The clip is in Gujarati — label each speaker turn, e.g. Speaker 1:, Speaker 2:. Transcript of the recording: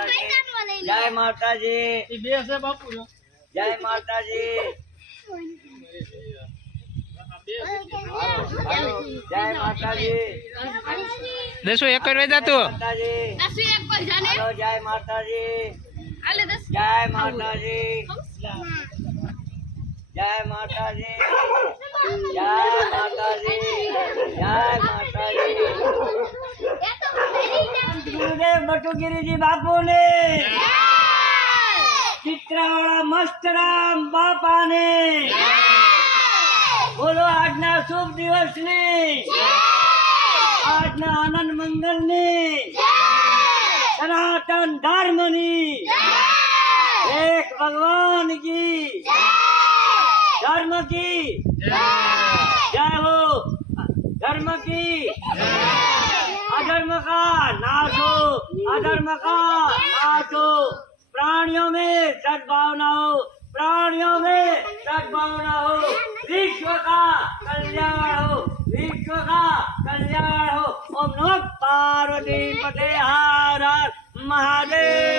Speaker 1: માતાજી. જય માતાજી.
Speaker 2: એ બે છે બાપુ જો.
Speaker 1: જય માતાજી.
Speaker 2: આ બે છે.
Speaker 1: જય માતાજી.
Speaker 3: દસો એક જ વેચા તું
Speaker 1: માતાજી હાલો જય માતાજી. જય માતાજી. જય માતાજી જય માતાજી જય માતાજી ગુરુદેવ બટુગીરીજી બાપુને. ચિત્રાવાળા મસ્તરામ બાપાને. બોલો આજના શુભ દિવસની. આજના આનંદ મંગલની. સનાતન ધર્મની. એક ભગવાન કી. ધર્મ કી. જય હો. ધર્મ કી. આગળ મકા નાશો આગળ મકા નાશો પ્રાણીઓ મે સદભાવનાઓ પ્રાણીઓ મે સદભાવનાઓ વિશ્વ કા કલ્યાણ હો વિશ્વ કા કલ્યાણ હો ઓમ નમઃ પાર્વતી પતે હાર મહાદેવ